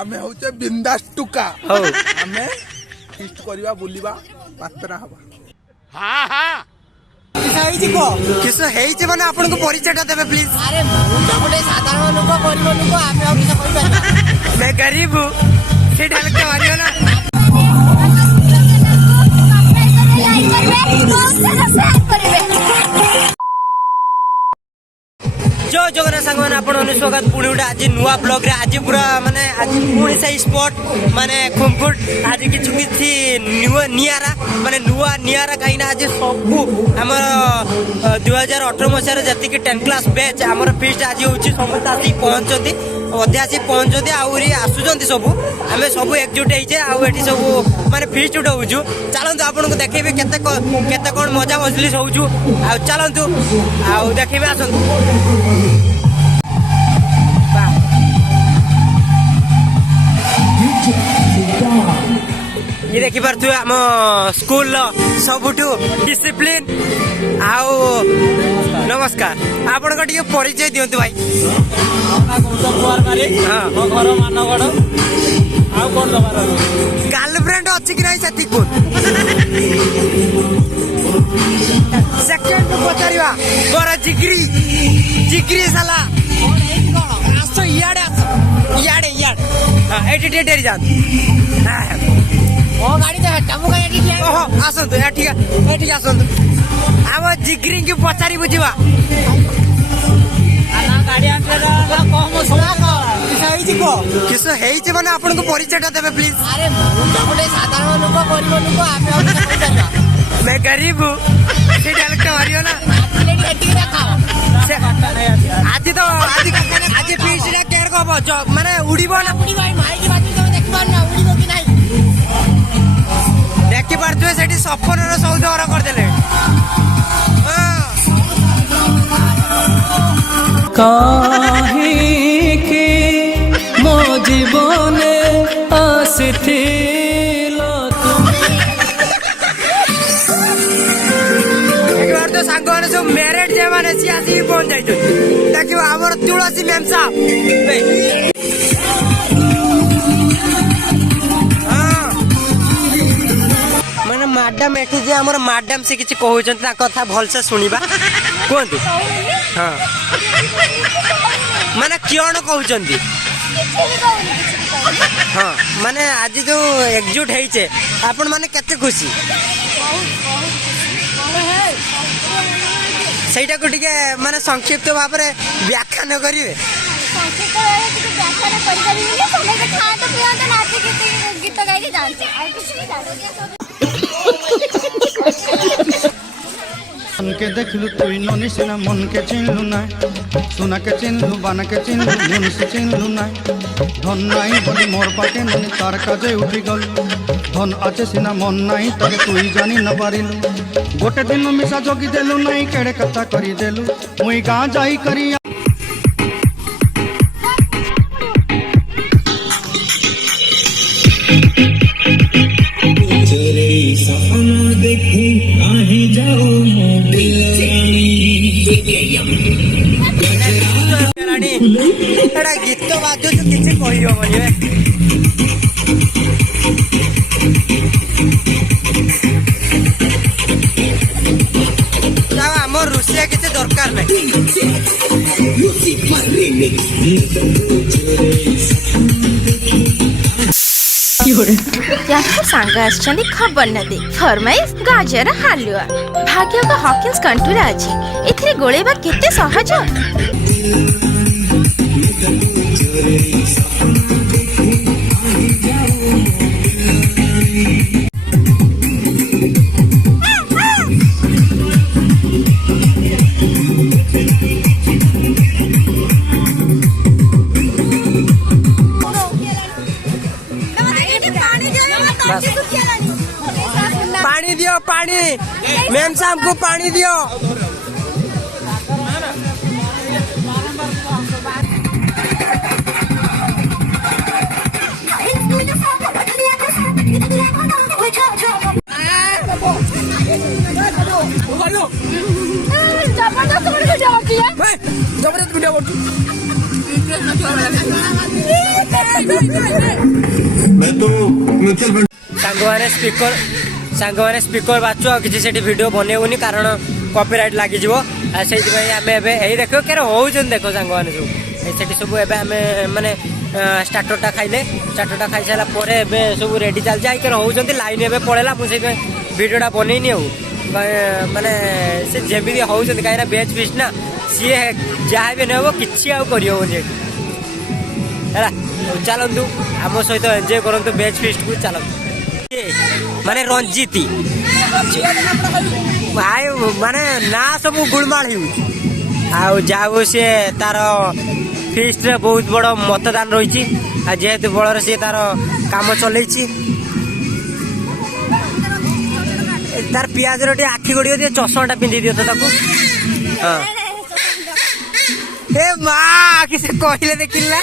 आमे होचे बिंदास टुका हो आमे फिस्ट करबा बुलिबा पात्रा हबा हाँ हाँ किस हेइचे माने आपन को परिचय देबे प्लीज। अरे मैं गोटे साधारण लोक गरीब लोक आमे और किछ कहि पारबा मैं गरीब हूं से डाल के मारियो ना जो जगन्नाथ सांग मैंने आपण स्वागत पुणी गोटे आज नुआ ब्लॉग रे आज पूरा माने आज पुणी से स्पॉट माने खुमखुट आज किछु किछि नियारा माने नुआ नियारा कहीं आज सबू आम 2018 मसीह जति कि 10 क्लास बैच आमर फीस्ट आज होची समस्त आसी पहुंचती अधे आसी पहुंचती आहरी आसुचंती सबू आमे सबू एकजुट होइछे आ एठी सबू माने फीस्ट उठाउछु चलंतु आपन को देखेबे केते कोन मजा मजलिस होउछु आ चलंतु आ देखेबे आसंतु ये देखी पारे आम स्कूल सबुठू डिसिप्लिन आओ नमस्कार आपण को टिके परिचय दियंतु भाई। गर्लफ्रेंड अच्छी कि नहीं सेति को सेकंड पचारिवा बड़ा जिगरी जिगरी साला आसो इयाडे इयाडे हां एटी डेरी जान ओ गाड़ी तो हटामु का एटी ले ओहो आसंतु एठी आसंतु आम जिगरी की पचारि बुझिबा आना गाड़ी आंतरा कम सोना को किस हेइचे माने आपन को परिचय देबे प्लीज। अरे मैं गोटे साधारण लोक गरीब लोक आमे और किछ कहि पारबा मैं गरीब हूं से डाल के मारियो ना एटी रखाओ आज तो आज फीस रे केर को माने उड़ीबो ना उड़ी भाई माई की बात तो देख पार ना उड़ीबो कि नहीं देखि पारथुए सेठी सफर रो सौदा और कर देले काहे के मो जीवने आसिथिला एक बार तो सांग माने सब मैरिड जे माने सियासी पहुंच जाइतो देखियो हमर तुलसी मैम साहब मैडम एठी जे हमर मैडम से किछि कहउछन ता कथा भल से सुनिबा कोंतु हां माने कियण कहउछंती हां माने आज जो एकजुट हेइछे आपण माने केते खुशी सेटा को टिके माने संक्षिप्त भाव रे व्याख्यान करिवे संक्षिप्त व्याख्यान करि करि समय खात पियत नाच गीत गाइ के डांस आ कुछ नहीं डांस मन के देखलु तुई ननी सिना मन के चिन्हलु ना सोना के चिन्हलु बाना के चिन्हलु मन से चिन्हलु ना धन नाई बोली मोर पाके ननी तार काजे उठी गल धन आचे सिना मन नाई तके तुई जानी न पारिलु गोटे दिन मिसा जोगी देलु नाई केड़े कथा करी देलु मुई गां जाई करी गीत बाजू किसी कही हम आम रुषिया किसी दरकार नहीं सांग आछन खबर न दे फरमाइश गाजर हालुआ भाग्य का हॉकिंस कंट्रोल अछि एथरे गोळेबा केते सहज पानी दियो पानी मैम साहब को पानी दियो जबरदस्त वीडियो सांगवाने स्पीकर बाचु आ किसी सेठी वीडियो बनेबुनी कारण कॉपीराइट लागि जिवो आ सेति भाई हमें एबे एई देखो केरे होउछन देखो सांगवाने सब ए सेठी सब एबे हमें माने स्टार्टरटा खाइले स्टार्टरटा खाइ साला परे एबे सब रेडी चल जाई केरे होउछन लाइन एबे पळेला मु से वीडियोटा बनेनी हो माने से जेबी होउछन काइना बेच फिस्ट ना सी जहाँ भी नेबो किछि आ करियो जे हैला चलंतु आम सहित एंजॉय करंतु बेच फिस्ट को चलंतु माने रंजीती माने ना सब गुलमाल हो जाओ सी तार फिस्ट रे बहुत बड़ मतदान रही जेहेतु बल सी तार काम चल तार पियाज रे आखि गड़ियो दिए चषमाटा पिंधि दियो तो हाँ ए माँ किसे कहले देखिला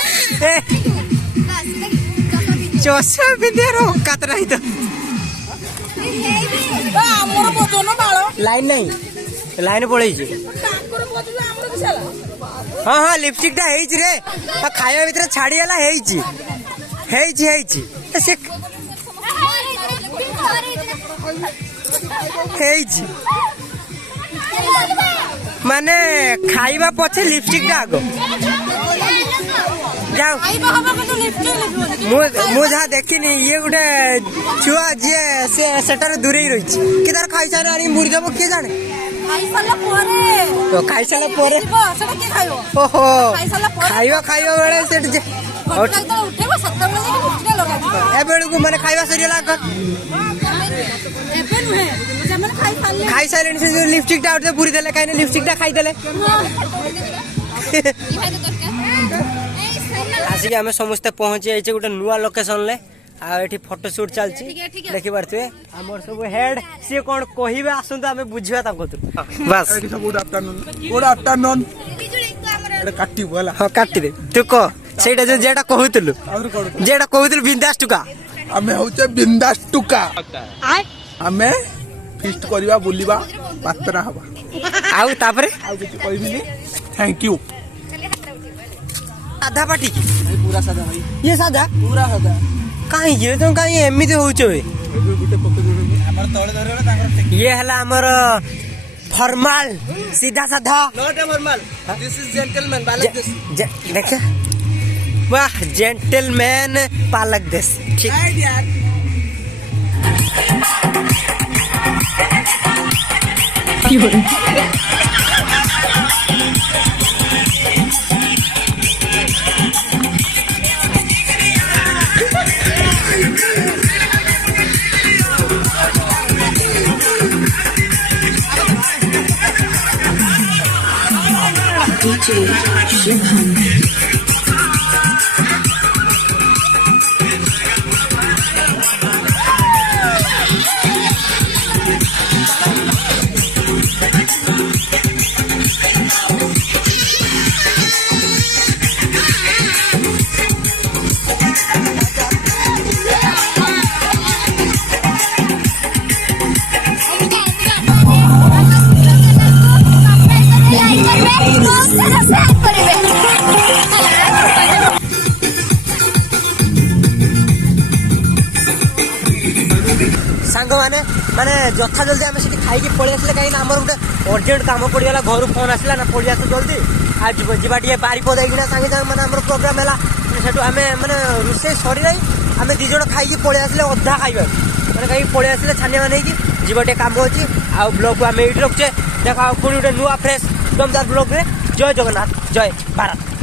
चषमा पिंधे औकात नहीं तो लाइन नहीं लाइन पड़े हाँ हाँ लिपस्टिक टा रे खाया भीतर छाड़ीगला माने खाइबा पछे लिपस्टिक टा आगो जाओ मु जहाँ देखनी ये गोटे छुआ जी से दूरे रही कि तार खाई सारे आनी मुड़ी देव किए जाने तो खाई सारा पर ओहो खाइबा बेले से बेलू माने खाइबा सरीला खाई सारे से लिपस्टिक टा उठे पूरी देले कहीं लिपस्टिक टा खाई देले आसिक आम समस्ते पहुंची जाइए गोटे नुआ लोकेशन ले आठी फोटोशूट चलती देखी पारे आम सब हेड सी कौन कहे आसतु आम बुझा बस गुड आफ्टरनून हाँ काटी दे तू कह से जेटा कहूलु जेटा कहूलु बिंदास टुका आमे होचे बिंदास टुका आमे फिस्ट करबा बुलिबा पात्रा हवा आउ तापरे आउ किछ कहबिनी थैंक यू आधा पाटी पूरा सादा भाई ये सादा पूरा सादा कहीं ये तो कहीं एमिति होउछो ये हला हमर फॉर्मल सीधा साधा not a formal this is gentleman बालक दिस देख वाह जेंटलमैन पालक देश ठीक यार सांग माने जथा जल्दी आम से खाई पलि आसे कहीं आमर गोटे अर्जेंट कम पड़गला घर फोन आसला ना पलि आस जल्दी आज जा बारिपदा होना सागे सागे मैंने आम प्रोग्राम है से आम मैंने रोसे सरी ना आम दीज खाई पलि आसे अधा खाइबा मैंने कहीं पलि आसे छानिया मान जीव कम अच्छी आ ब्लॉग को आम ये रखुचे देख पुणी गोटे नुआ फ्रेश दमदार ब्लॉग रे जय जगन्नाथ जय भारत।